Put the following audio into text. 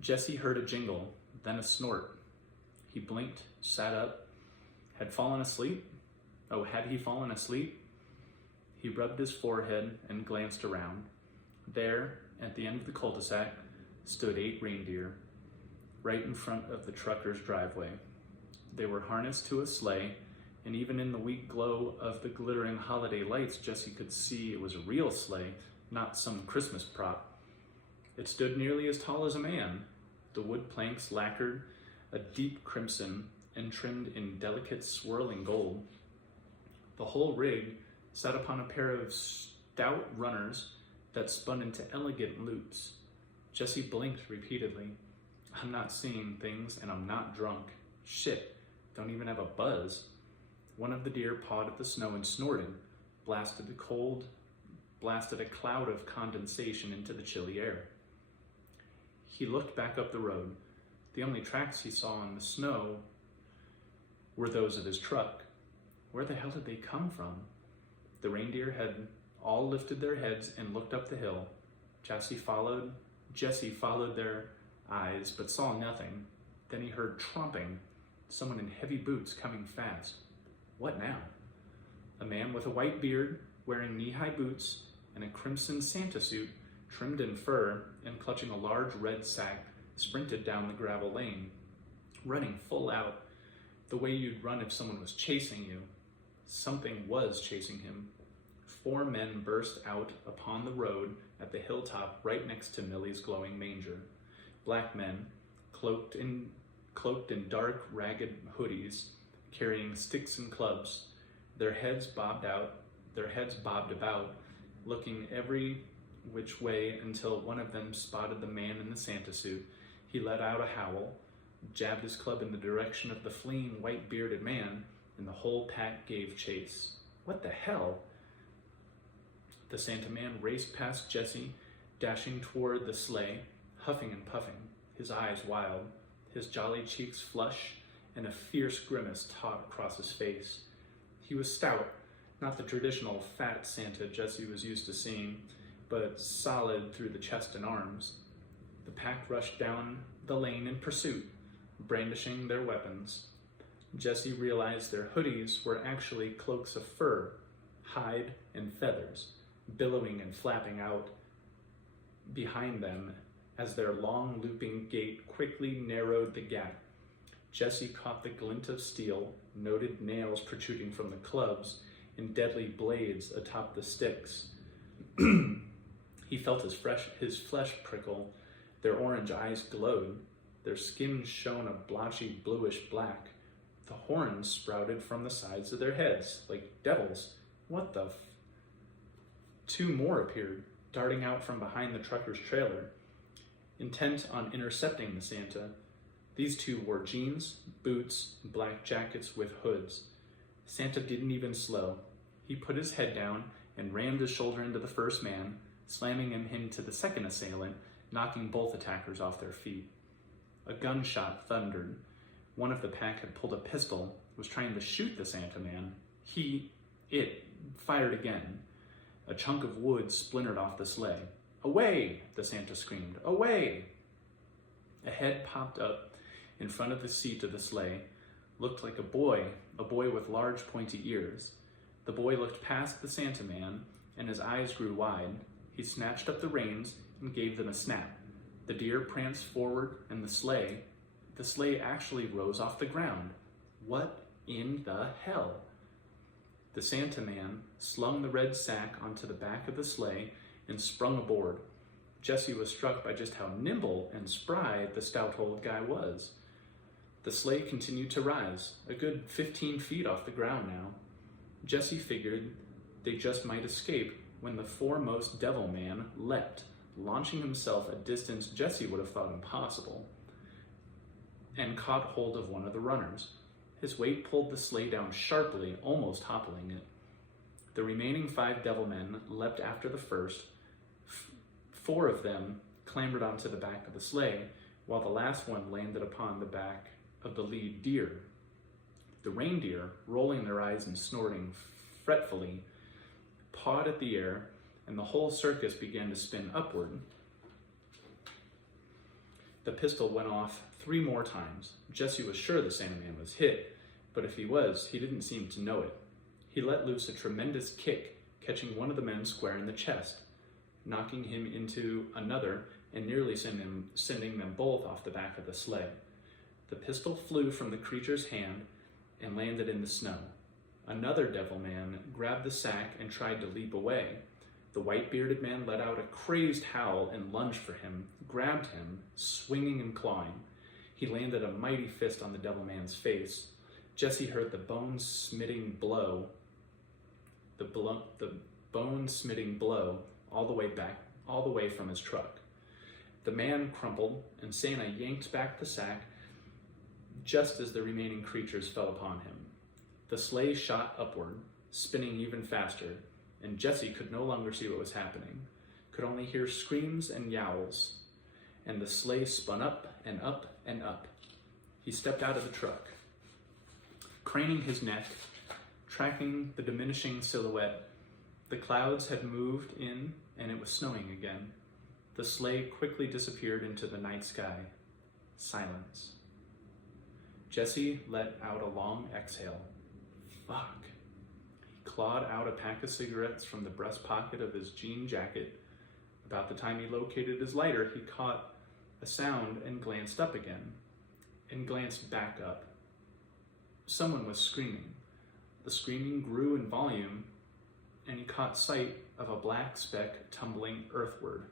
Jesse heard a jingle, then a snort. He blinked, sat up. Had fallen asleep? Oh, had he fallen asleep? He rubbed his forehead and glanced around. There, at the end of the cul-de-sac, stood 8 reindeer, right in front of the trucker's driveway. They were harnessed to a sleigh, and even in the weak glow of the glittering holiday lights, Jesse could see it was a real sleigh, not some Christmas prop. It stood nearly as tall as a man, the wood planks lacquered a deep crimson and trimmed in delicate swirling gold. The whole rig sat upon a pair of stout runners that spun into elegant loops. Jesse blinked repeatedly. I'm not seeing things and I'm not drunk. Shit, don't even have a buzz. One of the deer pawed at the snow and snorted, blasted a cloud of condensation into the chilly air. He looked back up the road. The only tracks he saw in the snow were those of his truck. Where the hell did they come from? The reindeer had all lifted their heads and looked up the hill. Jesse followed their eyes, but saw nothing. Then he heard tromping, someone in heavy boots coming fast. What now? A man with a white beard, wearing knee-high boots, and a crimson Santa suit, trimmed in fur and clutching a large red sack, sprinted down the gravel lane, running full out, the way you'd run if someone was chasing you. Something was chasing him. 4 men burst out upon the road at the hilltop right next to Millie's glowing manger. Black men, cloaked in dark, ragged hoodies, carrying sticks and clubs. Their heads bobbed about, looking every which way until one of them spotted the man in the Santa suit. He let out a howl, jabbed his club in the direction of the fleeing white-bearded man, and the whole pack gave chase. What the hell? The Santa man raced past Jesse, dashing toward the sleigh, huffing and puffing, his eyes wild, his jolly cheeks flush, and a fierce grimace taut across his face. He was stout, not the traditional fat Santa Jesse was used to seeing, but solid through the chest and arms. The pack rushed down the lane in pursuit, brandishing their weapons. Jesse realized their hoodies were actually cloaks of fur, hide, and feathers, billowing and flapping out behind them as their long looping gait quickly narrowed the gap. Jesse caught the glint of steel, noted nails protruding from the clubs, and deadly blades atop the sticks. He felt his flesh prickle. Their orange eyes glowed. Their skin shone a blotchy bluish black. The horns sprouted from the sides of their heads, like devils. What the 2 more appeared, darting out from behind the trucker's trailer, intent on intercepting the Santa. These 2 wore jeans, boots, and black jackets with hoods. Santa didn't even slow. He put his head down and rammed his shoulder into the first man, slamming him into the second assailant, knocking both attackers off their feet. A gunshot thundered. One of the pack had pulled a pistol, was trying to shoot the Santa man. It fired again. A chunk of wood splintered off the sleigh. Away, the Santa screamed, away! A head popped up in front of the seat of the sleigh, looked like a boy with large pointy ears. The boy looked past the Santa man, and his eyes grew wide. He snatched up the reins and gave them a snap. The deer pranced forward, and the sleigh actually rose off the ground. What in the hell? The Santa man slung the red sack onto the back of the sleigh and sprung aboard. Jesse was struck by just how nimble and spry the stout old guy was. The sleigh continued to rise, a good 15 feet off the ground now. Jesse figured they just might escape when the foremost devil man leapt, launching himself a distance Jesse would have thought impossible, and caught hold of one of the runners. His weight pulled the sleigh down sharply, almost toppling it. The remaining 5 devil men leapt after the first. 4 of them clambered onto the back of the sleigh, while the last one landed upon the back of the lead deer. The reindeer, rolling their eyes and snorting fretfully, pawed at the air, and the whole circus began to spin upward. The pistol went off 3 more times. Jesse was sure the Sandman was hit, but if he was, he didn't seem to know it. He let loose a tremendous kick, catching one of the men square in the chest, knocking him into another and nearly sending them both off the back of the sleigh. The pistol flew from the creature's hand and landed in the snow. Another devil man grabbed the sack and tried to leap away. The white-bearded man let out a crazed howl and lunged for him, grabbed him, swinging and clawing. He landed a mighty fist on the devil man's face. Jesse heard the bone-smitting blow all the way from his truck. The man crumpled, and Santa yanked back the sack just as the remaining creatures fell upon him. The sleigh shot upward, spinning even faster, and Jesse could no longer see what was happening, could only hear screams and yowls, and the sleigh spun up and up and up. He stepped out of the truck, craning his neck, tracking the diminishing silhouette. The clouds had moved in, and it was snowing again. The sleigh quickly disappeared into the night sky. Silence. Jesse let out a long exhale. Fuck. He clawed out a pack of cigarettes from the breast pocket of his jean jacket. About the time he located his lighter, he caught a sound and glanced up again, and glanced back up. Someone was screaming. The screaming grew in volume, and he caught sight of a black speck tumbling earthward.